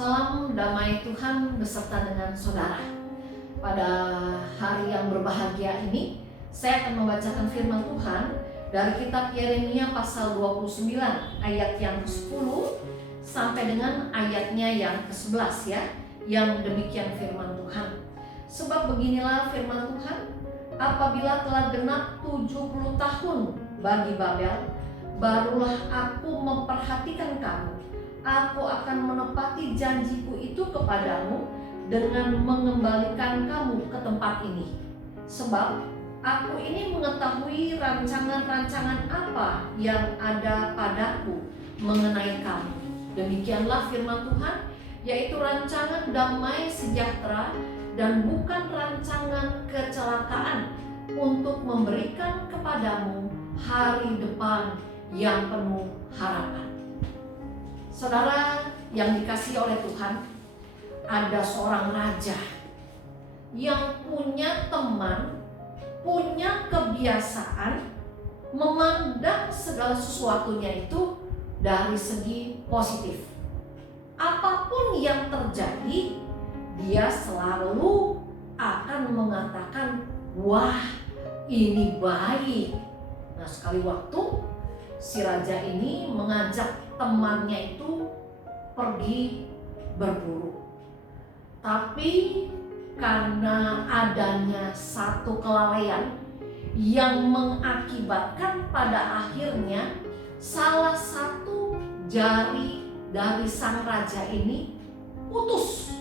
Salam damai Tuhan beserta dengan saudara. Pada hari yang berbahagia ini, saya akan membacakan firman Tuhan dari kitab Yeremia pasal 29 ayat yang ke-10 sampai dengan ayatnya yang ke-11 ya, yang demikian firman Tuhan. Sebab beginilah firman Tuhan, apabila telah genap 70 tahun bagi Babel, barulah aku memperhatikan kamu. Aku akan menepati janjiku itu kepadamu dengan mengembalikan kamu ke tempat ini. Sebab aku ini mengetahui rancangan-rancangan apa yang ada padaku mengenai kamu. Demikianlah firman Tuhan, yaitu rancangan damai sejahtera dan bukan rancangan kecelakaan, untuk memberikan kepadamu hari depan yang penuh harapan. Saudara yang dikasihi oleh Tuhan, ada seorang raja yang punya teman, punya kebiasaan memandang segala sesuatunya itu dari segi positif. Apapun yang terjadi, dia selalu akan mengatakan, wah, ini baik. Nah, sekali waktu si raja ini mengajak temannya itu pergi berburu. Tapi karena adanya satu kelalaian yang mengakibatkan pada akhirnya salah satu jari dari sang raja ini putus.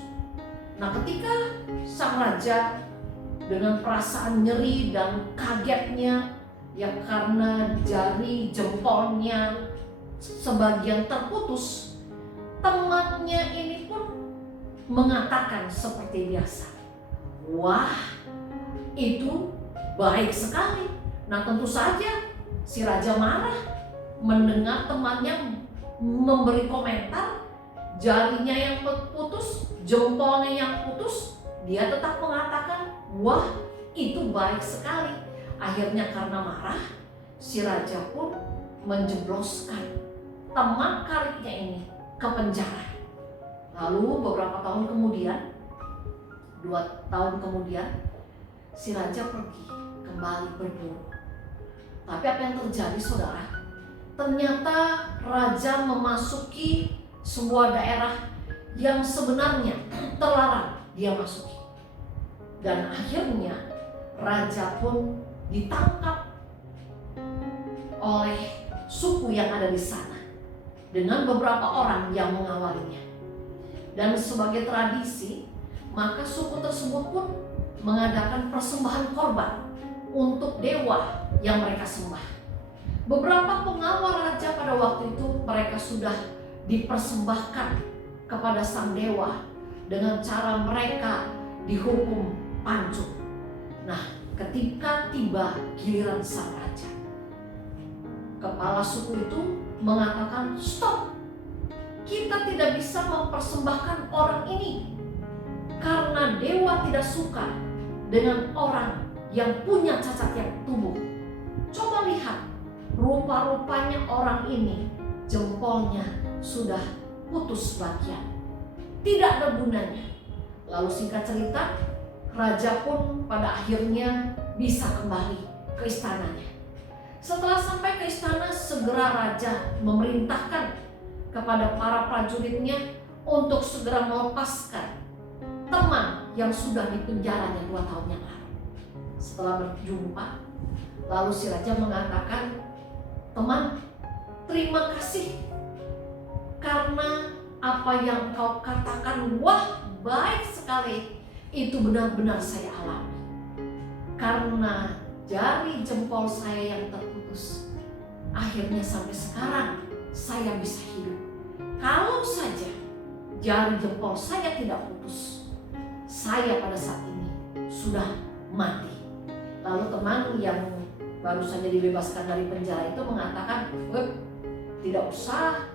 Nah, ketika sang raja dengan perasaan nyeri dan kagetnya ya karena jari jempolnya sebagian terputus, temannya ini pun mengatakan seperti biasa, wah, itu baik sekali. Nah, tentu saja si raja marah mendengar temannya memberi komentar jarinya yang putus, jempolnya yang putus. Dia tetap mengatakan, wah, itu baik sekali. Akhirnya karena marah, si raja pun menjebloskan teman karibnya ini ke penjara. Lalu beberapa tahun kemudian, 2 tahun kemudian, si raja pergi kembali berburu. Tapi apa yang terjadi, saudara? Ternyata raja memasuki sebuah daerah yang sebenarnya terlarang dia masuki. Dan akhirnya raja pun ditangkap oleh suku yang ada di sana dengan beberapa orang yang mengawalinya. Dan sebagai tradisi, maka suku tersebut pun mengadakan persembahan korban untuk dewa yang mereka sembah. Beberapa pengawal raja pada waktu itu mereka sudah dipersembahkan kepada sang dewa dengan cara mereka dihukum pancung. Nah, ketika tiba giliran sang raja, kepala suku itu mengatakan, stop, kita tidak bisa mempersembahkan orang ini karena dewa tidak suka dengan orang yang punya cacat yang tubuh. Coba lihat, rupa-rupanya orang ini jempolnya sudah putus bagian, tidak ada gunanya. Lalu singkat cerita, raja pun pada akhirnya bisa kembali ke istananya. Setelah sampai ke istana, segera raja memerintahkan kepada para prajuritnya untuk segera melepaskan teman yang sudah dipenjaranya 2 tahun yang lalu. Setelah berjumpa, lalu si raja mengatakan, teman, terima kasih karena apa yang kau katakan, wah, baik sekali, itu benar-benar saya alami. Karena jari jempol saya yang terputus, akhirnya sampai sekarang saya bisa hidup. Kalau saja jari jempol saya tidak putus, saya pada saat ini sudah mati. Lalu teman yang baru saja dibebaskan dari penjara itu mengatakan, tidak usah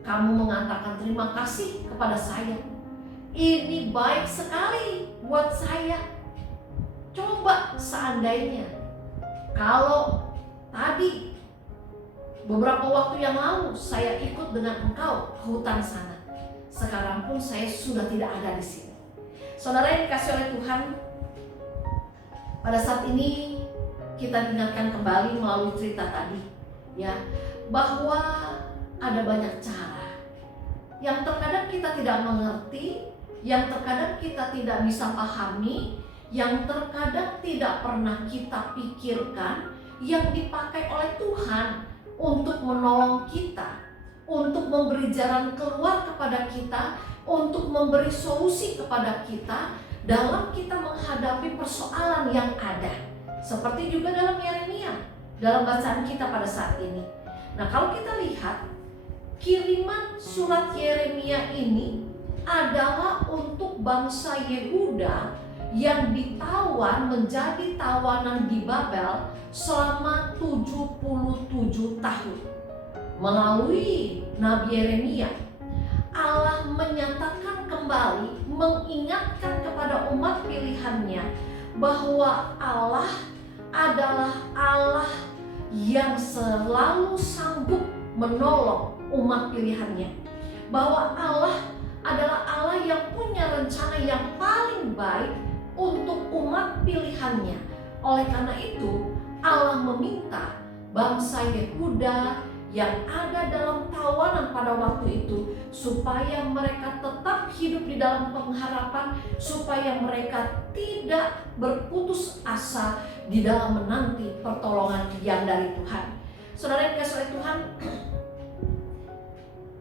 kamu mengatakan terima kasih kepada saya. Ini baik sekali buat saya. Coba seandainya kalau tadi beberapa waktu yang lalu saya ikut dengan engkau ke hutan sana, sekarang kapanpun saya sudah tidak ada di sini. Saudara yang dikasih oleh Tuhan, pada saat ini kita diingatkan kembali melalui cerita tadi, ya, bahwa ada banyak cara yang terkadang kita tidak mengerti, yang terkadang kita tidak bisa pahami, yang terkadang tidak pernah kita pikirkan, yang dipakai oleh Tuhan untuk menolong kita, untuk memberi jalan keluar kepada kita, untuk memberi solusi kepada kita dalam kita menghadapi persoalan yang ada. Seperti juga dalam Yeremia, dalam bacaan kita pada saat ini. Nah, kalau kita lihat kiriman surat Yeremia ini adalah untuk bangsa Yehuda yang ditawan menjadi tawanan di Babel selama 77 tahun. Melalui Nabi Yeremia, Allah menyatakan kembali, mengingatkan kepada umat pilihannya bahwa Allah adalah Allah yang selalu sanggup menolong umat pilihannya, bahwa Allah adalah Allah yang punya rencana yang paling baik untuk umat pilihannya. Oleh karena itu, Allah meminta bangsa Yehuda yang ada dalam tawanan pada waktu itu supaya mereka tetap hidup di dalam pengharapan, supaya mereka tidak berputus asa di dalam menanti pertolongan yang dari Tuhan. Saudara yang dikasihi oleh Tuhan,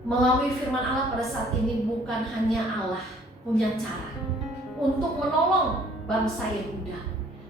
melalui firman Allah pada saat ini bukan hanya Allah punya cara untuk menolong bangsa Yehuda,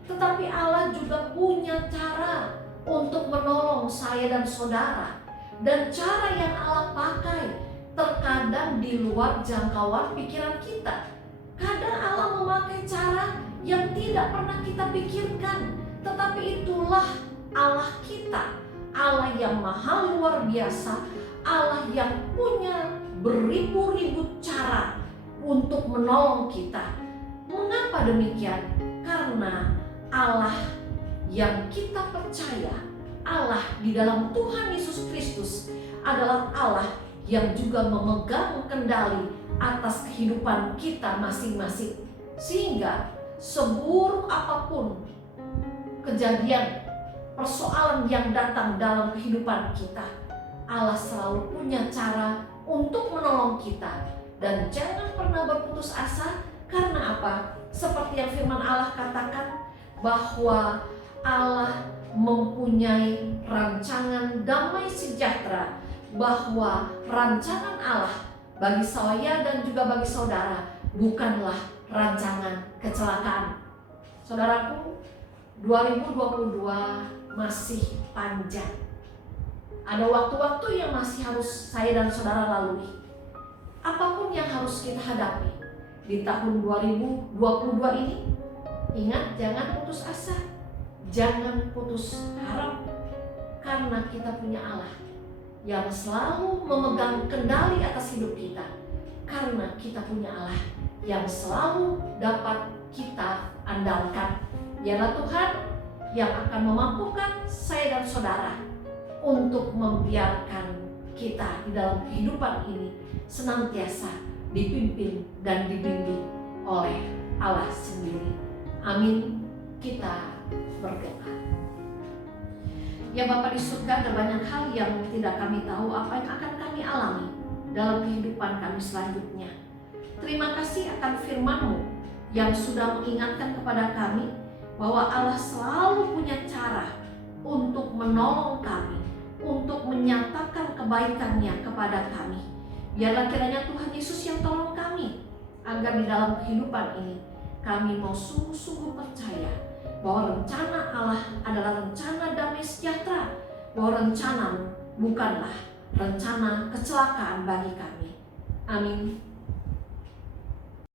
tetapi Allah juga punya cara untuk menolong saya dan saudara. Dan cara yang Allah pakai terkadang di luar jangkauan pikiran kita. Kadang Allah memakai cara yang tidak pernah kita pikirkan, tetapi itulah Allah kita, Allah yang maha luar biasa, Allah yang punya beribu-ribu cara untuk menolong kita. Mengapa demikian? Karena Allah yang kita percaya, Allah di dalam Tuhan Yesus Kristus adalah Allah yang juga memegang kendali atas kehidupan kita masing-masing. Sehingga seburuk apapun kejadian, persoalan yang datang dalam kehidupan kita, Allah selalu punya cara untuk menolong kita. Dan jangan pernah berputus asa. Karena apa? Seperti yang firman Allah katakan, bahwa Allah mempunyai rancangan damai sejahtera, bahwa rancangan Allah bagi saya dan juga bagi saudara bukanlah rancangan kecelakaan. Saudaraku, 2022 masih panjang. Ada waktu-waktu yang masih harus saya dan saudara lalui. Apapun yang harus kita hadapi di tahun 2022 ini, ingat, jangan putus asa. Jangan putus harap, karena kita punya Allah yang selalu memegang kendali atas hidup kita. Karena kita punya Allah yang selalu dapat kita andalkan. Dialah Tuhan yang akan memampukan saya dan saudara untuk membiarkan kita di dalam kehidupan ini senantiasa dipimpin dan dibimbing oleh Allah sendiri. Amin. Kita berdoa. Ya Bapa di surga, ada banyak hal yang tidak kami tahu apa yang akan kami alami dalam kehidupan kami selanjutnya. Terima kasih akan firman-Mu yang sudah mengingatkan kepada kami bahwa Allah selalu punya cara untuk menolong kami, untuk menyatakan kebaikan-Nya kepada kami. Biarlah kiranya Tuhan Yesus yang tolong kami, agar di dalam kehidupan ini kami mau sungguh-sungguh percaya bahwa rencana Allah adalah rencana damai sejahtera, bahwa rencana bukanlah rencana kecelakaan bagi kami. Amin.